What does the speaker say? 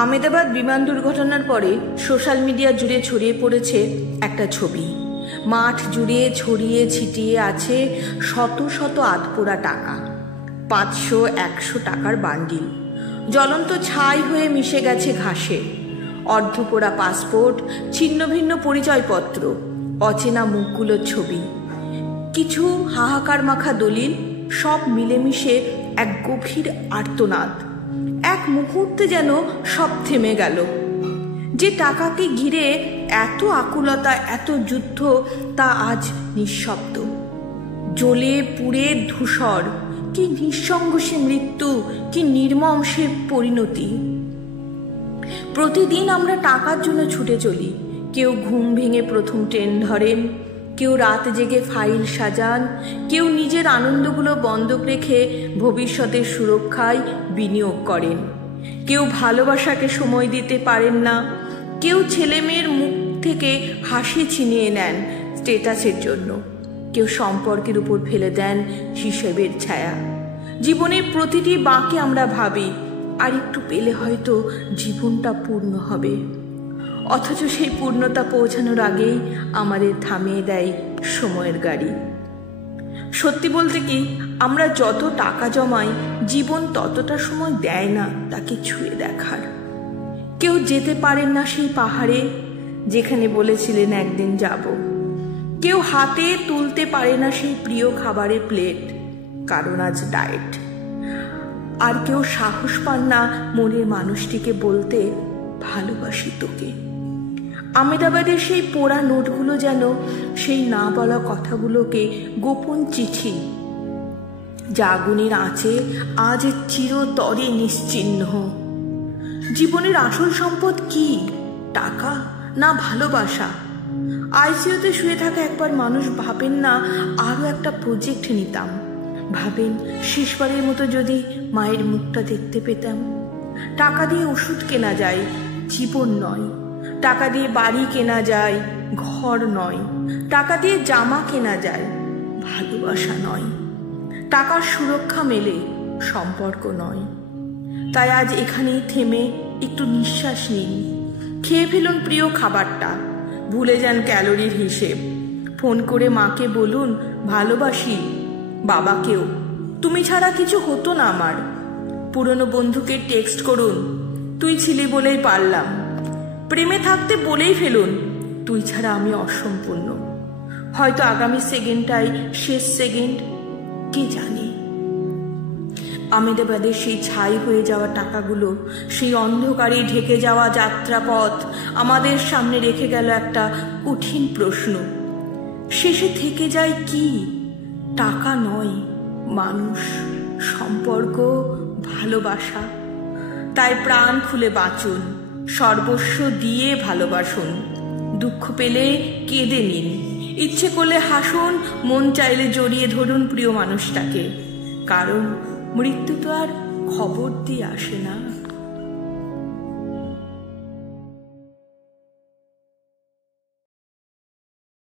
আহমেদাবাদ বিমান দুর্ঘটনার পরে সোশ্যাল মিডিয়া জুড়ে ছড়িয়ে পড়েছে একটা ছবি। মাঠ জুড়ে ছড়িয়ে ছিটিয়ে আছে শত শত আধপোড়া টাকা, 500-100 টাকার বান্ডিল জ্বলন্ত ছাই হয়ে মিশে গেছে ঘাসে। অর্ধপোড়া পাসপোর্ট, ছিন্ন ভিন্ন পরিচয়পত্র, অচেনা মুখগুলোর ছবি, কিছু হাহাকার মাখা দলিল, সব মিলেমিশে এক গভীর আর্তনাদ। এক মুহূর্তে যেন সব থেমে গেল। যে টাকাকে ঘিরে এত আকুলতা, এত যুদ্ধ, তা আজ নিঃশব্দ। জ্বলে পুড়ে ধূসর। কি নিঃসঙ্গ সে মৃত্যু, কি নির্মম সে পরিণতি। প্রতিদিন আমরা টাকার জন্য ছুটে চলি। কেউ ঘুম ভেঙে প্রথম ট্রেন ধরেন, কেউ রাত জেগে ফাইল সাজান, কেউ নিজের আনন্দগুলো বন্ধক রেখে ভবিষ্যতের সুরক্ষায় বিনিয়োগ করেন। কেউ ভালোবাসাকে সময় দিতে পারেন না, কেউ ছেলে মেয়ের মুখ থেকে হাসি ছিনিয়ে নেন স্ট্যাটাসের জন্য, কেউ সম্পর্কের উপর ফেলে দেন হিসেবের ছায়া। জীবনের প্রতিটি বাঁকে আমরা ভাবি আর একটু পেলে হয়তো জীবনটা পূর্ণ হবে, অথচ সেই পূর্ণতা পৌঁছানোর আগেই আমাদের থামিয়ে দেয় সময়ের গাড়ি। সত্যি বলতে কি, আমরা যত টাকা জমাই, জীবন ততটা সময় দেয় না তাকে ছুঁয়ে দেখার। কেউ যেতে পারেন না সেই পাহাড়ে যেখানে বলেছিলেন একদিন যাব। কেউ হাতে তুলতে পারে না সেই প্রিয় খাবারের প্লেট, কারণ আজ ডায়েট। আর কেউ সাহস পান না মনের মানুষটিকে বলতে, ভালোবাসি তোকে। আহমেদাবাদের সেই পোড়া নোটগুলো যেন সেই না বলা কথাগুলোকে গোপন চিঠি, যা আগুনের আঁচে আজ চিরতরে নিশ্চিহ্ন। জীবনের আসল সম্পদ কি? টাকা না ভালোবাসা? আইসিইউতে শুয়ে থাকা একবার মানুষ ভাবেন না আরো একটা প্রজেক্ট নিতাম, ভাবেন শেষবারের মতো যদি মায়ের মুখটা দেখতে পেতাম। টাকা দিয়ে ওষুধ কেনা যায়, জীবন নয়। টাকা দিয়ে বাড়ি কেনা যায়, ঘর নয়। টাকা দিয়ে জামা কেনা যায়, ভালোবাসা নয়। টাকার সুরক্ষা মেলে, সম্পর্ক নয়। তাই আজ এখানেই থেমে একটু নিঃশ্বাস নিন। খেয়ে ফেলুন প্রিয় খাবারটা, ভুলে যান ক্যালোরির হিসেব। ফোন করে মাকে বলুন ভালোবাসি, বাবাকেও, তুমি ছাড়া কিছু হতো না আমার। পুরনো বন্ধুকে টেক্সট করুন, তুই ছিলি বলেই পারলাম। প্রেমে থাকতে বলেই ফেলুন, তুই ছাড়া আমি অসম্পূর্ণ। হয়তো আগামী সেকেন্ডটাই শেষ সেকেন্ড, কে জানে। আহমেদাবাদের সেই ছাই হয়ে যাওয়া টাকাগুলো, সেই অন্ধকারে ঢেকে যাওয়া যাত্রাপথ আমাদের সামনে রেখে গেল একটা কঠিন প্রশ্ন। শেষে থেকে যায় কি? টাকা নয়, মানুষ, সম্পর্ক, ভালোবাসা। তাই প্রাণ খুলে বাঁচুন, সর্বস্ব দিয়ে ভালোবাসুন। দুঃখ পেলে কেঁদে নিন, ইচ্ছে করলে হাসুন, মন চাইলে জড়িয়ে ধরুন প্রিয় মানুষটাকে। কারণ মৃত্যু তো আর খবর দিয়ে আসে না।